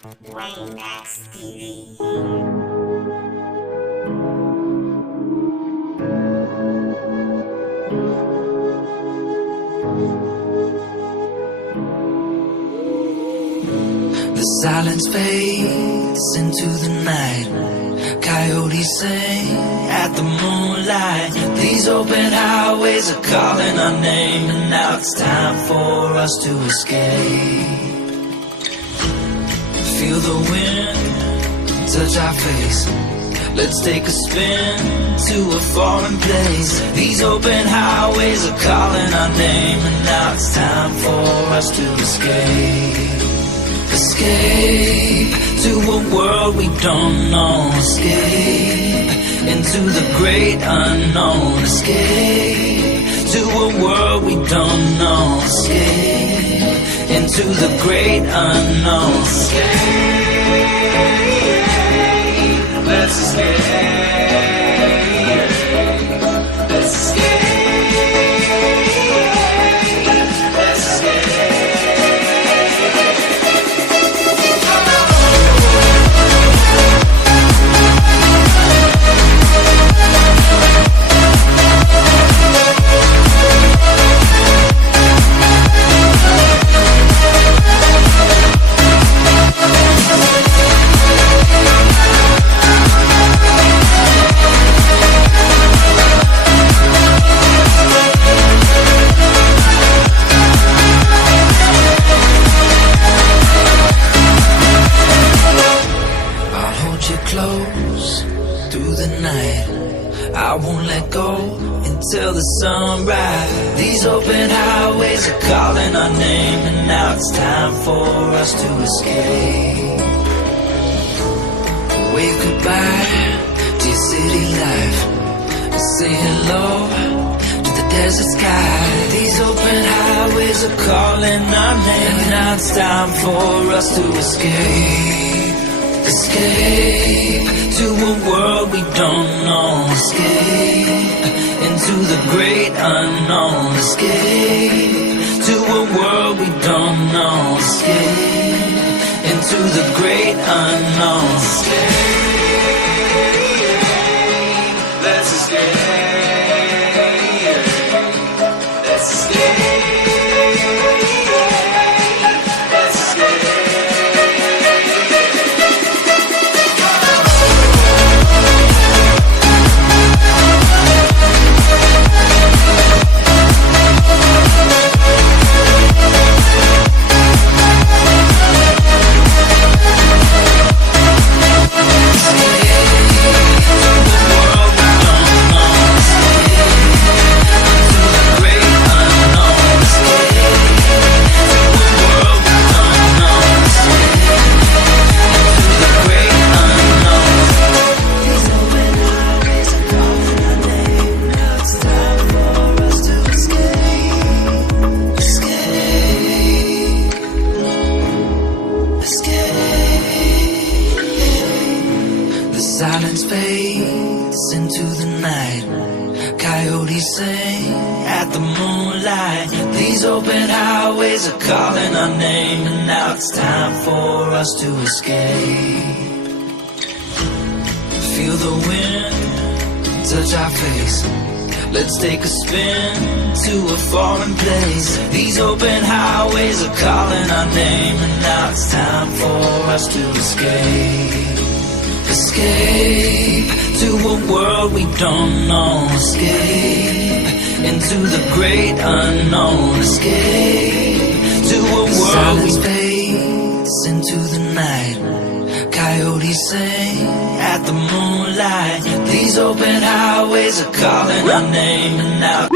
Glowlight TV. The silence fades into the night. Coyotes sing at the moonlight. These open highways are calling our name, and now it's time for us to escape. Feel the wind touch our face. Let's take a spin to a foreign place. These open highways are calling our name, and now it's time for us to escape. Escape to a world we don't know. Escape into the great unknown. Escape to a world we don't know. Escape into the great unknown. Escape, let's escape. Let's escape. Let's escape. Close through the night. I won't let go until the sunrise. These open highways are calling our name, and now it's time for us to escape. Wave goodbye to your city life, and say hello to the desert sky. These open highways are calling our name, and now it's time for us to escape. Escape to a world we don't know. Escape into the great unknown. Escape to a world we don't know. Escape into the great unknown. Escape, let's escape. Let's escape. Silence fades into the night. Coyotes sing at the moonlight. These open highways are calling our name, and now it's time for us to escape. Feel the wind touch our face. Let's take a spin to a foreign place. These open highways are calling our name, and now it's time for us to escape. Escape to a world we don't know. Escape into the great unknown. Escape to a world we fades into the night. Coyotes sing at the moonlight. These open highways are calling our name, and now